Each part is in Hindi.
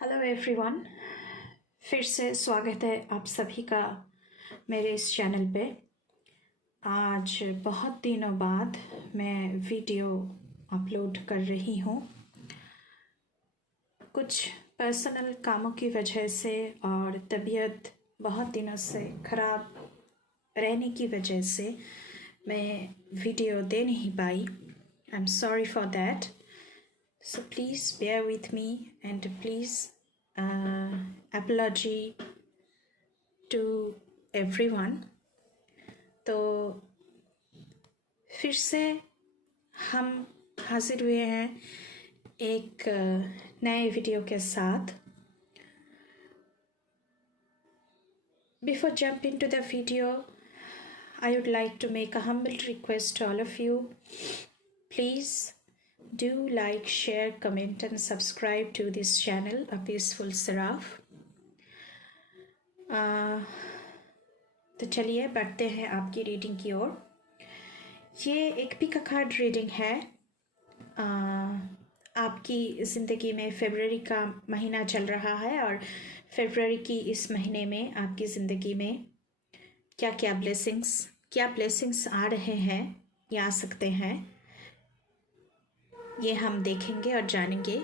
हेलो एवरीवन, फिर से स्वागत है आप सभी का मेरे इस चैनल पे। आज बहुत दिनों बाद मैं वीडियो अपलोड कर रही हूँ। कुछ पर्सनल कामों की वजह से और तबीयत बहुत दिनों से ख़राब रहने की वजह से मैं वीडियो दे नहीं पाई। I am sorry for that. So please bear with me and please apology to everyone। तो फिर से हम हाजिर हुए हैं एक नए वीडियो के साथ। Before jump into the video, I would like to make a humble request to all of you. Please do like, share, comment and subscribe to this channel, A Peaceful Seraph। तो चलिए बढ़ते हैं आपकी रीडिंग की ओर। ये एक पिक कार्ड रीडिंग है। आपकी ज़िंदगी में फरवरी का महीना चल रहा है और फरवरी की इस महीने में आपकी ज़िंदगी में क्या ब्लेसिंग्स आ रहे हैं या आ सकते हैं, ये हम देखेंगे और जानेंगे।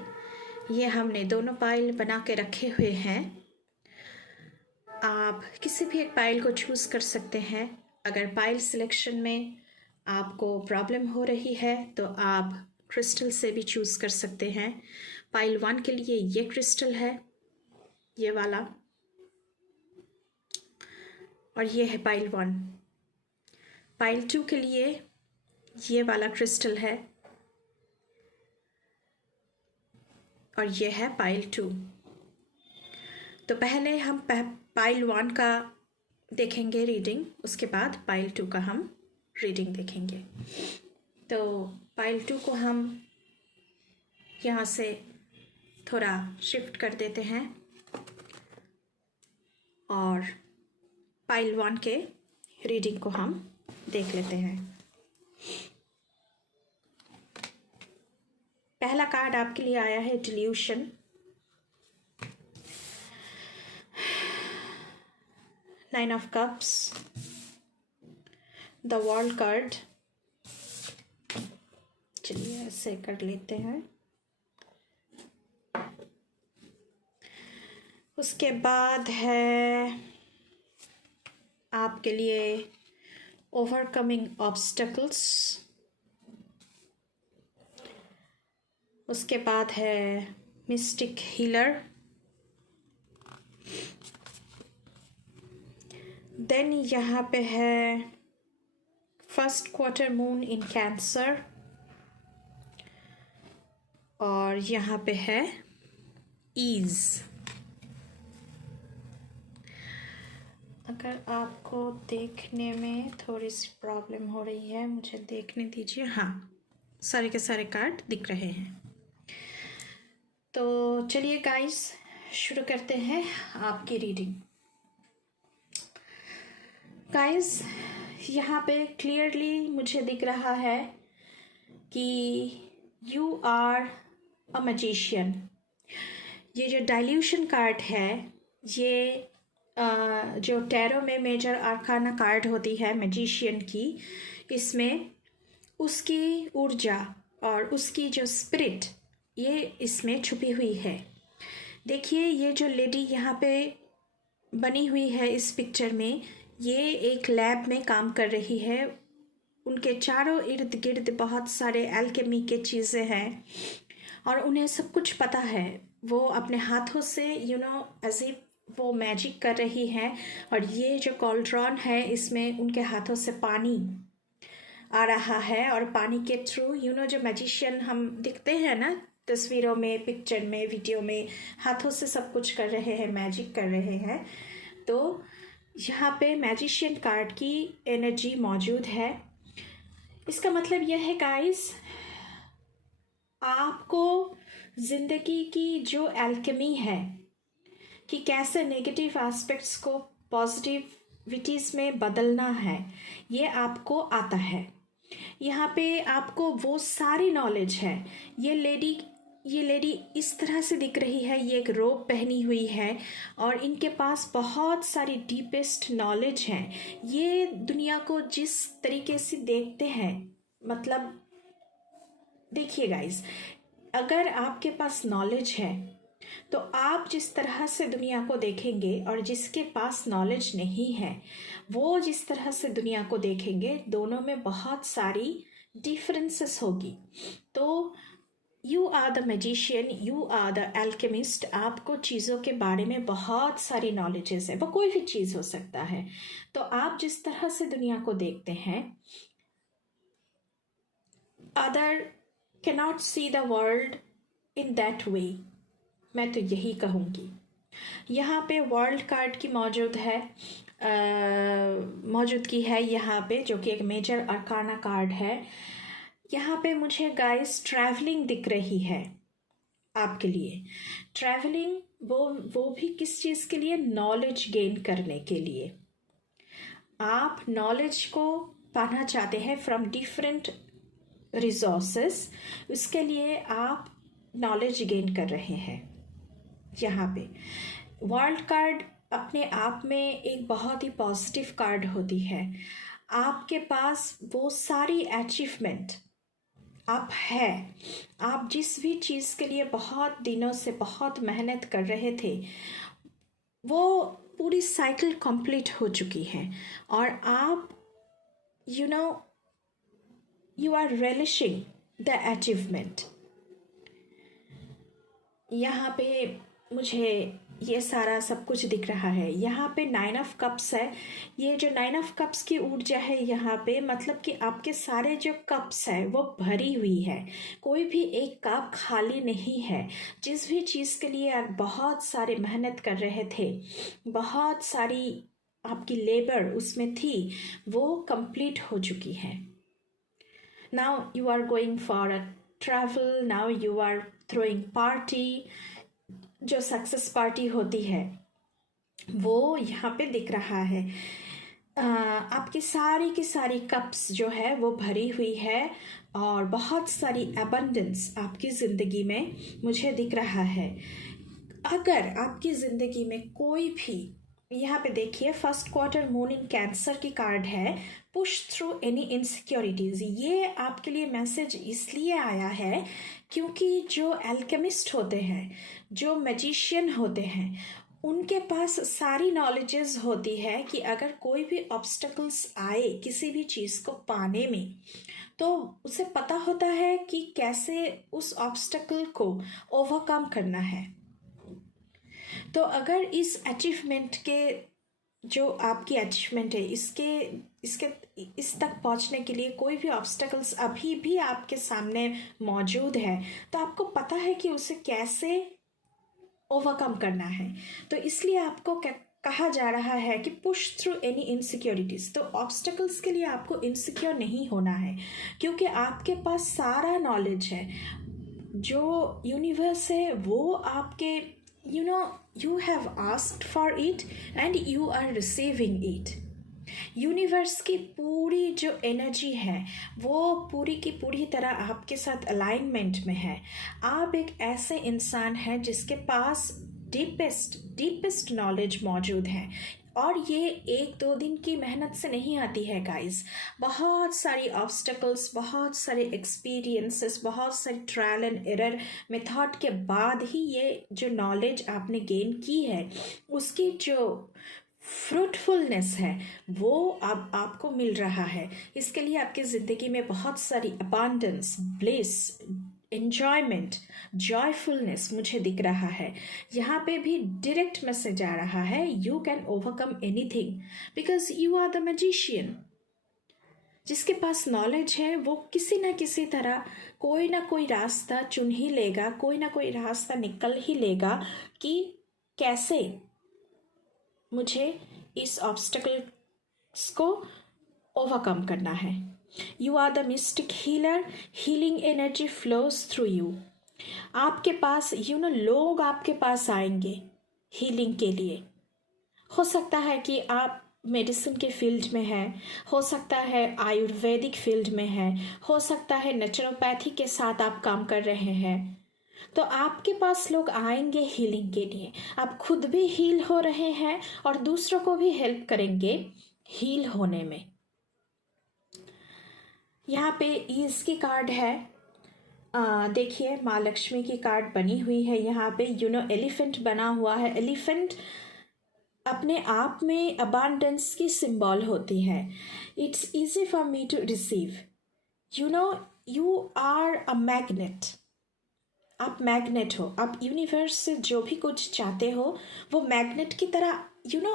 ये हमने दोनों पाइल बना के रखे हुए हैं। आप किसी भी एक पाइल को चूज़ कर सकते हैं। अगर पाइल सिलेक्शन में आपको प्रॉब्लम हो रही है तो आप क्रिस्टल से भी चूज़ कर सकते हैं। पाइल 1 के लिए ये क्रिस्टल है, ये वाला, और ये है पाइल 1। पाइल 2 के लिए ये वाला क्रिस्टल है और ये है पाइल 2। तो पहले हम पाइल 1 का देखेंगे रीडिंग, उसके बाद पाइल 2 का हम रीडिंग देखेंगे। तो पाइल 2 को हम यहाँ से थोड़ा शिफ्ट कर देते हैं और पाइल 1 के रीडिंग को हम देख लेते हैं। पहला कार्ड आपके लिए आया है delusion. Nine of cups, the world card. चलिए ऐसे कर लेते हैं। उसके बाद है आपके लिए ओवरकमिंग ऑब्स्टेकल्स। उसके बाद है मिस्टिक हीलर। देन यहाँ पे है first quarter moon in cancer और यहाँ पे है ईज। अगर आपको देखने में थोड़ी सी प्रॉब्लम हो रही है, मुझे देखने दीजिए। हाँ, सारे के सारे कार्ड दिख रहे हैं। तो चलिए गाइस, शुरू करते हैं आपकी रीडिंग। गाइस, यहाँ पे क्लियरली मुझे दिख रहा है कि यू आर अ मैजिशियन। ये जो डाइल्यूशन कार्ड है, ये जो टैरो में मेजर आर्काना कार्ड होती है मैजिशियन की, इसमें उसकी ऊर्जा और उसकी जो स्पिरिट ये इसमें छुपी हुई है। देखिए, ये जो लेडी यहाँ पे बनी हुई है इस पिक्चर में, ये एक लैब में काम कर रही है। उनके चारों इर्द गिर्द बहुत सारे एल्केमी के चीज़ें हैं और उन्हें सब कुछ पता है। वो अपने हाथों से एज इफ वो मैजिक कर रही हैं। और ये जो कॉल्ड्रॉन है, इसमें उनके हाथों से पानी आ रहा है और पानी के थ्रू जो मैजिशियन हम दिखते हैं ना तस्वीरों में, पिक्चर में, वीडियो में, हाथों से सब कुछ कर रहे हैं, मैजिक कर रहे हैं। तो यहाँ पे मैजिशियन कार्ड की एनर्जी मौजूद है। इसका मतलब यह है गाइस, आपको ज़िंदगी की जो एल्केमी है कि कैसे नेगेटिव एस्पेक्ट्स को पॉजिटिविटीज़ में बदलना है, ये आपको आता है। यहाँ पे आपको वो सारी नॉलेज है। ये लेडी ये लेडी इस तरह से दिख रही है, ये एक रोब पहनी हुई है और इनके पास बहुत सारी डीपेस्ट नॉलेज है। ये दुनिया को जिस तरीके से देखते हैं, मतलब देखिए गाइस, अगर आपके पास नॉलेज है तो आप जिस तरह से दुनिया को देखेंगे और जिसके पास नॉलेज नहीं है वो जिस तरह से दुनिया को देखेंगे, दोनों में बहुत सारी डिफरेंसेस होगी। तो you are the magician, you are the alchemist. आपको चीज़ों के बारे में बहुत सारी नॉलेजेस है, वो कोई भी चीज़ हो सकता है। तो आप जिस तरह से दुनिया को देखते हैं, other cannot see the world in that way, मैं तो यही कहूँगी। यहाँ पे वर्ल्ड कार्ड की मौजूदगी है यहाँ पे, जो कि एक मेजर अरकाना कार्ड है। यहाँ पे मुझे गाइस ट्रैवलिंग दिख रही है आपके लिए। ट्रैवलिंग वो भी किस चीज़ के लिए? नॉलेज गेन करने के लिए। आप नॉलेज को पाना चाहते हैं फ्रॉम डिफरेंट रिसोर्सेस, उसके लिए आप नॉलेज गेन कर रहे हैं। यहाँ पे वर्ल्ड कार्ड अपने आप में एक बहुत ही पॉजिटिव कार्ड होती है। आपके पास वो सारी अचीवमेंट आप है, आप जिस भी चीज़ के लिए बहुत दिनों से बहुत मेहनत कर रहे थे, वो पूरी साइकिल कंप्लीट हो चुकी है और आप you are relishing the achievement. यहाँ पे मुझे ये सारा सब कुछ दिख रहा है। यहाँ पे 9 ऑफ कप्स है। ये जो 9 ऑफ कप्स की ऊर्जा है यहाँ पे, मतलब कि आपके सारे जो कप्स है वो भरी हुई है, कोई भी एक कप खाली नहीं है। जिस भी चीज़ के लिए आप बहुत सारे मेहनत कर रहे थे, बहुत सारी आपकी लेबर उसमें थी, वो कंप्लीट हो चुकी है। Now you are going for a travel, now you are throwing party. जो सक्सेस पार्टी होती है वो यहाँ पे दिख रहा है। आपकी सारी की सारी कप्स जो है वो भरी हुई है और बहुत सारी अबंडेंस आपकी ज़िंदगी में मुझे दिख रहा है। अगर आपकी ज़िंदगी में कोई भी, यहाँ पे देखिए first quarter moon in cancer की कार्ड है, पुश थ्रू एनी इनसिक्योरिटीज़। ये आपके लिए मैसेज इसलिए आया है क्योंकि जो एल्केमिस्ट होते हैं, जो मैजिशियन होते हैं, उनके पास सारी नॉलेजेस होती है कि अगर कोई भी ऑब्स्टकल्स आए किसी भी चीज़ को पाने में, तो उसे पता होता है कि कैसे उस ऑब्स्टकल को ओवरकम करना है। तो अगर इस अचीवमेंट के, जो आपकी अचीवमेंट है, इस तक पहुंचने के लिए कोई भी ऑब्स्टकल्स अभी भी आपके सामने मौजूद है, तो आपको पता है कि उसे कैसे ओवरकम करना है। तो इसलिए आपको कहा जा रहा है कि पुश थ्रू एनी इनसिक्योरिटीज़। तो ऑब्स्टकल्स के लिए आपको इनसिक्योर नहीं होना है, क्योंकि आपके पास सारा नॉलेज है। जो यूनिवर्स है वो आपके you have asked for it and you are receiving it। Universe की पूरी जो एनर्जी है वो पूरी की पूरी तरह आपके साथ अलाइनमेंट में है। आप एक ऐसे इंसान हैं जिसके पास डीपेस्ट नॉलेज मौजूद है और ये 1-2 दिन की मेहनत से नहीं आती है गाइस। बहुत सारी ऑब्स्टकल्स, बहुत सारे एक्सपीरियंसेस, बहुत सारी ट्रायल एंड एरर मेथड के बाद ही ये जो नॉलेज आपने गेन की है उसकी जो फ्रूटफुलनेस है वो अब आपको मिल रहा है। इसके लिए आपकी ज़िंदगी में बहुत सारी अबांडेंस, ब्लिस, एन्जॉयमेंट, जॉयफुलनेस मुझे दिख रहा है। यहाँ पे भी डायरेक्ट मैसेज आ रहा है, you can overcome anything because you are the magician. जिसके पास नॉलेज है वो किसी न किसी तरह कोई ना कोई रास्ता चुन ही लेगा, कोई ना कोई रास्ता निकल ही लेगा कि कैसे मुझे इस ऑब्स्टकल्स को ओवरकम करना है। You are the mystic healer, healing energy flows through you. आपके पास लोग आपके पास आएंगे हीलिंग के लिए। हो सकता है कि आप मेडिसिन के फील्ड में हैं, हो सकता है आयुर्वेदिक फील्ड में हैं, हो सकता है नेचुरोपैथी के साथ आप काम कर रहे हैं, तो आपके पास लोग आएंगे हीलिंग के लिए। आप खुद भी हील हो रहे हैं और दूसरों को भी हेल्प करेंगे हील होने में। यहाँ पे ईज की कार्ड है। देखिए माँ लक्ष्मी की कार्ड बनी हुई है यहाँ पे। एलिफेंट बना हुआ है। एलिफेंट अपने आप में अबांडेंस की सिंबल होती है। It's easy for me to receive. You are a magnet. आप मैग्नेट हो। आप यूनिवर्स से जो भी कुछ चाहते हो वो मैग्नेट की तरह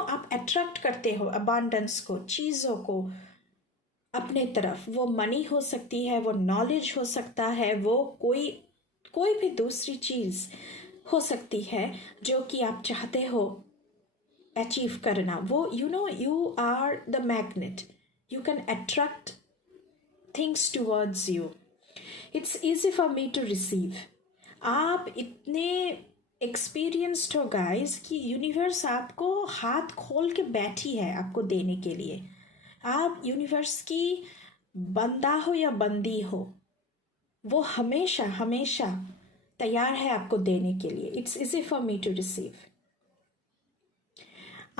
आप अट्रैक्ट करते हो अबांडेंस को, चीज़ों को अपने तरफ। वो मनी हो सकती है, वो नॉलेज हो सकता है, वो कोई भी दूसरी चीज़ हो सकती है जो कि आप चाहते हो अचीव करना। वो you are the magnet. You can attract things towards you. It's easy for me to receive. आप इतने एक्सपीरियंस्ड हो गाइस कि यूनिवर्स आपको हाथ खोल के बैठी है आपको देने के लिए। आप यूनिवर्स की बंदा हो या बंदी हो, वो हमेशा हमेशा तैयार है आपको देने के लिए। It's easy for me to receive.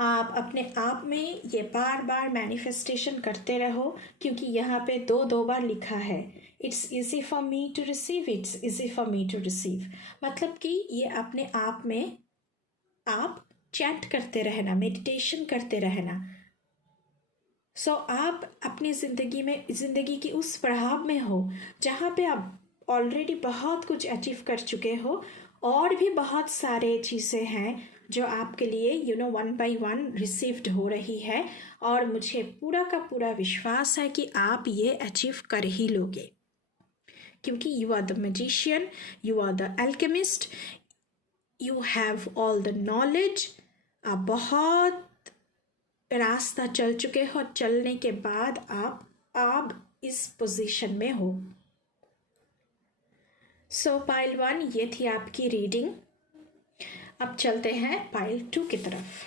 आप अपने आप में ये बार बार मैनिफेस्टेशन करते रहो, क्योंकि यहाँ पे दो बार लिखा है it's easy for me to receive, it's easy for me to receive. मतलब कि ये अपने आप में आप चैंट करते रहना, मेडिटेशन करते रहना। आप अपनी ज़िंदगी की उस पड़ाव में हो जहाँ पे आप ऑलरेडी बहुत कुछ अचीव कर चुके हो, और भी बहुत सारे चीज़ें हैं जो आपके लिए वन बाय वन रिसीव्ड हो रही है। और मुझे पूरा का पूरा विश्वास है कि आप ये अचीव कर ही लोगे, क्योंकि you are the magician, you are the alchemist, you have all the knowledge. आप बहुत रास्ता चल चुके हो, चलने के बाद आप इस पोजीशन में हो। पाइल 1 ये थी आपकी रीडिंग। अब चलते हैं पाइल 2 की तरफ।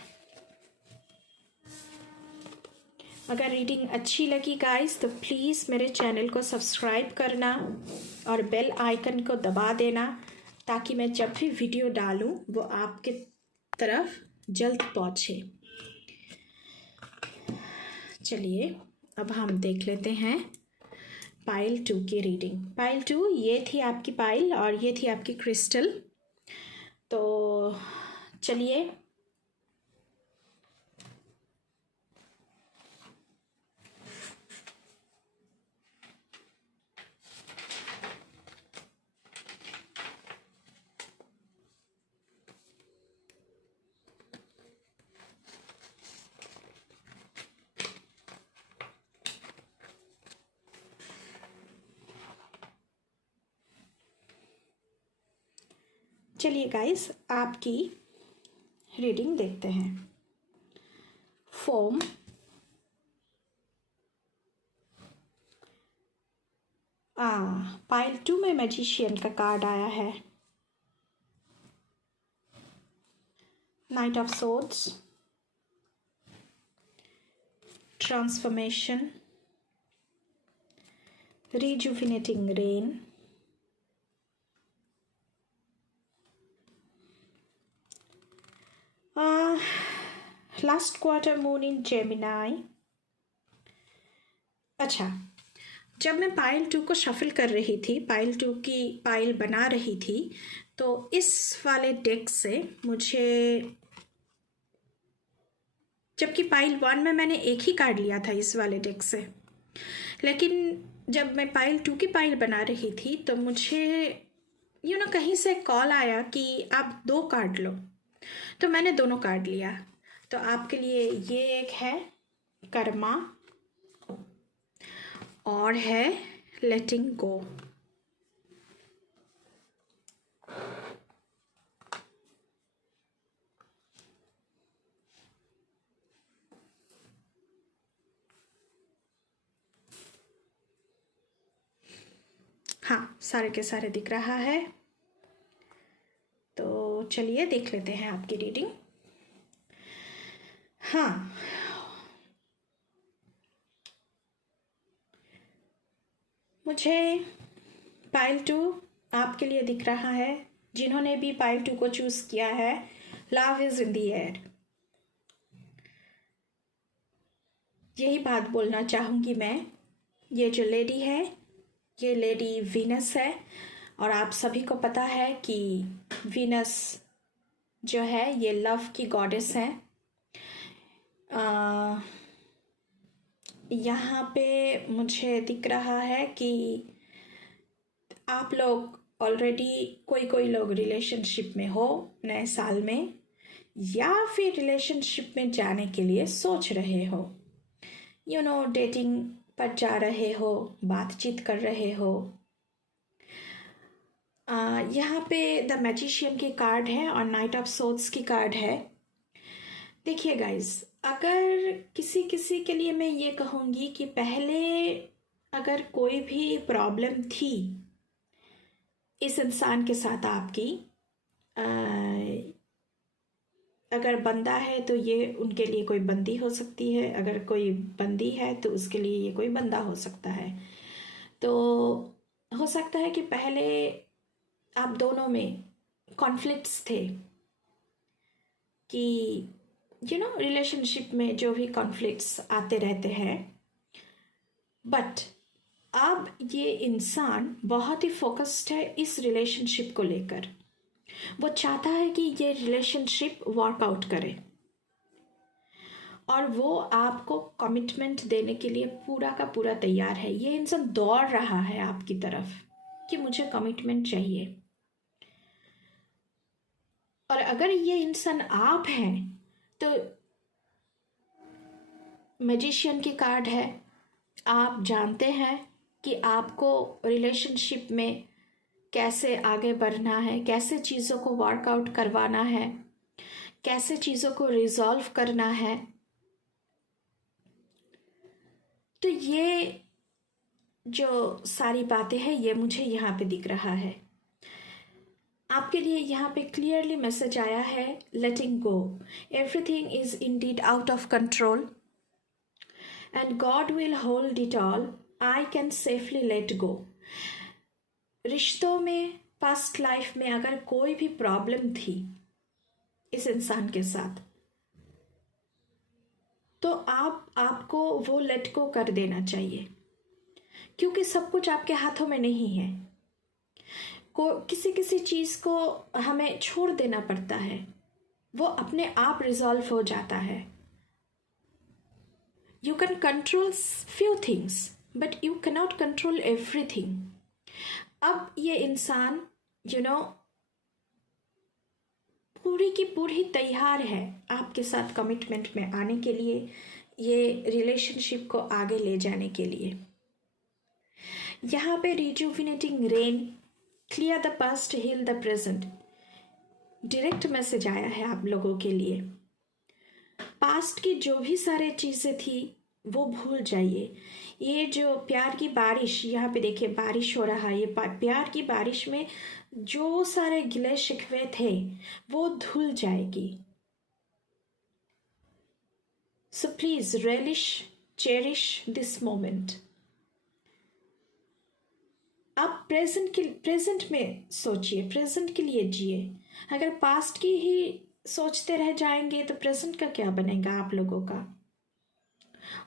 अगर रीडिंग अच्छी लगी गाइस तो प्लीज़ मेरे चैनल को सब्सक्राइब करना और बेल आइकन को दबा देना, ताकि मैं जब भी वीडियो डालूं वो आपके तरफ जल्द पहुंचे। चलिए अब हम देख लेते हैं पाइल 2 की रीडिंग। पाइल 2 ये थी आपकी पाइल और ये थी आपकी क्रिस्टल। तो चलिए गाइस आपकी रीडिंग देखते हैं। फोम, पाइल 2 में मैजिशियन का कार्ड आया है। Night of swords, transformation, rejuvenating rain, last quarter moon in Gemini। अच्छा, जब मैं पाइल 2 को शफल कर रही थी, पाइल 2 की पाइल बना रही थी, तो इस वाले डेक से मुझे, जबकि पाइल 1 में मैंने एक ही कार्ड लिया था इस वाले डेक से, लेकिन जब मैं पाइल 2 की पाइल बना रही थी तो मुझे कहीं से कॉल आया कि आप 2 कार्ड लो, तो मैंने दोनों कार्ड लिया। तो आपके लिए ये एक है कर्मा और है लेटिंग गो। हाँ, सारे के सारे दिख रहा है। तो चलिए देख लेते हैं आपकी रीडिंग। हाँ, मुझे पाइल 2 आपके लिए दिख रहा है जिन्होंने भी पाइल 2 को चूज किया है, love is in the air. यही बात बोलना चाहूँगी मैं। ये जो लेडी है, ये लेडी वीनस है, और आप सभी को पता है कि वीनस जो है ये लव की गॉडेस है। यहाँ पे मुझे दिख रहा है कि आप लोग ऑलरेडी कोई लोग रिलेशनशिप में हो नए साल में, या फिर रिलेशनशिप में जाने के लिए सोच रहे हो, डेटिंग पर जा रहे हो, बातचीत कर रहे हो। यहाँ पे द मैजिशियन की कार्ड है और नाइट ऑफ सोर्ड्स की कार्ड है। देखिए गाइस, अगर किसी किसी के लिए मैं ये कहूँगी कि पहले अगर कोई भी प्रॉब्लम थी इस इंसान के साथ आपकी, अगर बंदा है तो ये उनके लिए कोई बंदी हो सकती है, अगर कोई बंदी है तो उसके लिए ये कोई बंदा हो सकता है। तो हो सकता है कि पहले आप दोनों में कॉन्फ्लिक्ट्स थे कि रिलेशनशिप में जो भी कॉन्फ्लिक्ट्स आते रहते हैं, बट अब ये इंसान बहुत ही फोकस्ड है इस रिलेशनशिप को लेकर। वो चाहता है कि ये रिलेशनशिप वर्कआउट करे, और वो आपको कमिटमेंट देने के लिए पूरा का पूरा तैयार है। ये इंसान दौड़ रहा है आपकी तरफ कि मुझे कमिटमेंट चाहिए। और अगर ये इंसान आप हैं तो मैजिशियन की कार्ड है। आप जानते हैं कि आपको रिलेशनशिप में कैसे आगे बढ़ना है, कैसे चीज़ों को वर्कआउट करवाना है, कैसे चीज़ों को रिजॉल्व करना है। तो ये जो सारी बातें हैं ये मुझे यहाँ पे दिख रहा है। आपके लिए यहाँ पे क्लियरली मैसेज आया है, letting go, everything is indeed out of control and God will hold it all, I can safely let go. रिश्तों में, पास्ट लाइफ में अगर कोई भी प्रॉब्लम थी इस इंसान के साथ, तो आपको वो लेट गो कर देना चाहिए, क्योंकि सब कुछ आपके हाथों में नहीं है। किसी किसी चीज़ को हमें छोड़ देना पड़ता है, वो अपने आप रिजॉल्व हो जाता है। You can control few things but you cannot control everything. अब ये इंसान पूरी की पूरी तैयार है आपके साथ कमिटमेंट में आने के लिए, ये रिलेशनशिप को आगे ले जाने के लिए। यहाँ पे rejuvenating rain, clear the past, heal the present, direct message आया है आप लोगों के लिए। पास्ट की जो भी सारे चीज़ें थी वो भूल जाइए। ये जो प्यार की बारिश, यहाँ पे देखिए बारिश हो रहा है, ये प्यार की बारिश में जो सारे गिले शिकवे थे वो धुल जाएगी। So please relish, cherish this moment. आप प्रेजेंट में सोचिए, प्रेजेंट के लिए जिए। अगर पास्ट की ही सोचते रह जाएंगे तो प्रेजेंट का क्या बनेगा आप लोगों का।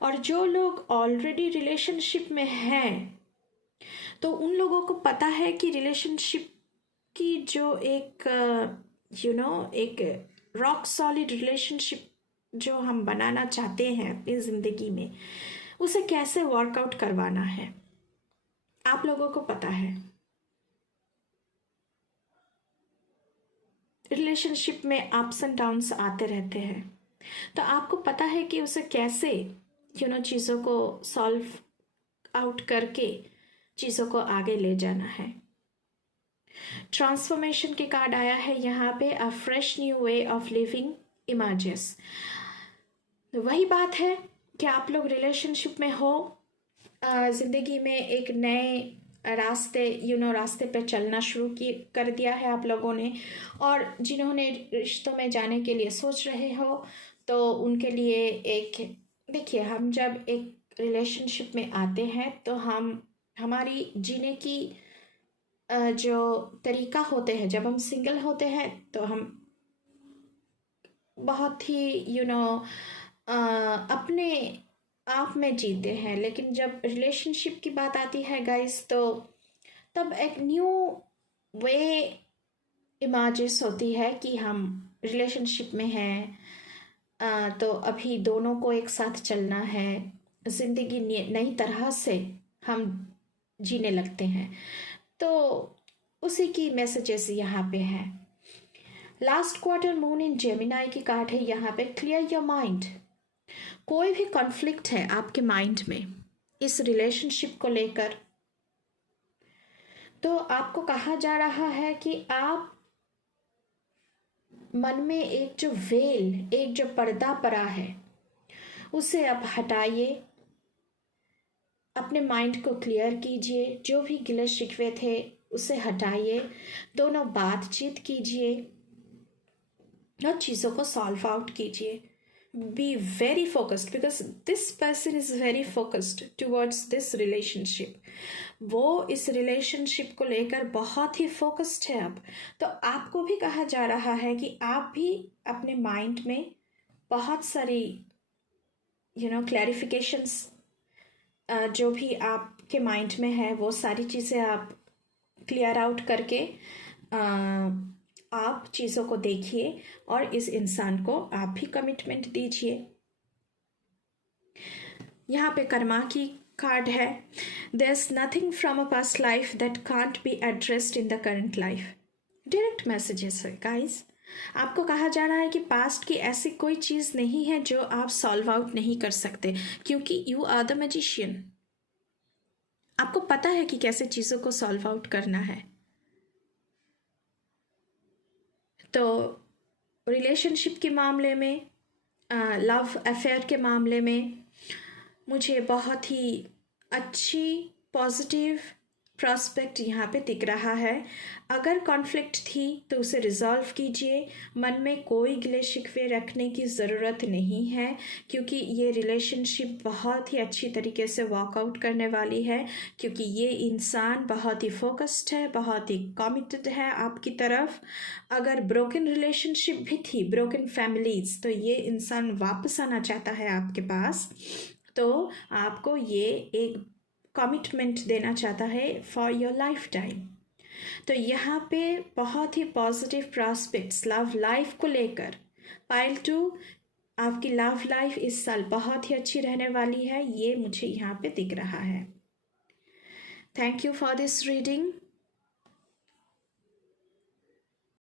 और जो लोग ऑलरेडी रिलेशनशिप में हैं तो उन लोगों को पता है कि रिलेशनशिप की जो एक एक रॉक सॉलिड रिलेशनशिप जो हम बनाना चाहते हैं अपनी ज़िंदगी में, उसे कैसे वर्कआउट करवाना है, आप लोगों को पता है। रिलेशनशिप में अप्स एंड डाउन्स आते रहते हैं, तो आपको पता है कि उसे कैसे चीज़ों को सॉल्व आउट करके चीज़ों को आगे ले जाना है। ट्रांसफॉर्मेशन के कार्ड आया है यहाँ पे, अ fresh new way of living emerges. वही बात है कि आप लोग रिलेशनशिप में हो, ज़िंदगी में एक नए रास्ते रास्ते पे चलना शुरू कर दिया है आप लोगों ने। और जिन्होंने रिश्तों में जाने के लिए सोच रहे हो तो उनके लिए एक, देखिए हम जब एक रिलेशनशिप में आते हैं तो हमारी जीने की जो तरीका होते हैं, जब हम सिंगल होते हैं तो हम बहुत ही अपने आप में जीते हैं, लेकिन जब रिलेशनशिप की बात आती है गाइस, तो तब एक न्यू वे इमेजेस होती है कि हम रिलेशनशिप में हैं। तो अभी दोनों को एक साथ चलना है, ज़िंदगी नई तरह से हम जीने लगते हैं। तो उसी की मैसेजेस यहाँ पे हैं। Last quarter moon in Gemini की कार्ड है यहाँ पे, क्लियर योर माइंड। कोई भी कॉन्फ्लिक्ट है आपके माइंड में इस रिलेशनशिप को लेकर, तो आपको कहा जा रहा है कि आप मन में एक जो वेल, एक जो पर्दा पड़ा है, उसे आप हटाइए, अपने माइंड को क्लियर कीजिए, जो भी गिले शिकवे थे उसे हटाइए, दोनों बातचीत कीजिए और चीज़ों को सॉल्व आउट कीजिए। Be very focused because this person is very focused towards this relationship. वो इस रिलेशनशिप को लेकर बहुत ही फोकस्ड है अब। तो आपको भी कहा जा रहा है कि आप भी अपने माइंड में बहुत सारी क्लैरिफिकेशंस, जो भी आपके माइंड में है वो सारी चीज़ें आप क्लियर आउट करके आप चीज़ों को देखिए और इस इंसान को आप भी कमिटमेंट दीजिए। यहाँ पे कर्मा की कार्ड है, there is nothing from a past life that can't be addressed in the current life. Direct messages है गाइस। आपको कहा जा रहा है कि पास्ट की ऐसी कोई चीज़ नहीं है जो आप सॉल्व आउट नहीं कर सकते, क्योंकि यू आर द मैजिशियन। आपको पता है कि कैसे चीज़ों को सॉल्व आउट करना है। तो रिलेशनशिप के मामले में, लव अफेयर के मामले में मुझे बहुत ही अच्छी पॉजिटिव प्रॉस्पेक्ट यहाँ पे दिख रहा है। अगर कॉन्फ्लिक्ट थी तो उसे रिजॉल्व कीजिए, मन में कोई गिले शिकवे रखने की ज़रूरत नहीं है, क्योंकि ये रिलेशनशिप बहुत ही अच्छी तरीके से वॉकआउट करने वाली है, क्योंकि ये इंसान बहुत ही फोकस्ड है, बहुत ही कमिटेड है आपकी तरफ। अगर ब्रोकन रिलेशनशिप भी थी, ब्रोकन फैमिलीज, तो ये इंसान वापस आना चाहता है आपके पास। तो आपको ये एक कमिटमेंट देना चाहता है फॉर योर लाइफ टाइम। तो यहाँ पे बहुत ही पॉजिटिव प्रॉस्पेक्ट्स लव लाइफ को लेकर। पाइल 2, आपकी लव लाइफ इस साल बहुत ही अच्छी रहने वाली है, ये मुझे यहाँ पे दिख रहा है। Thank you for this reading.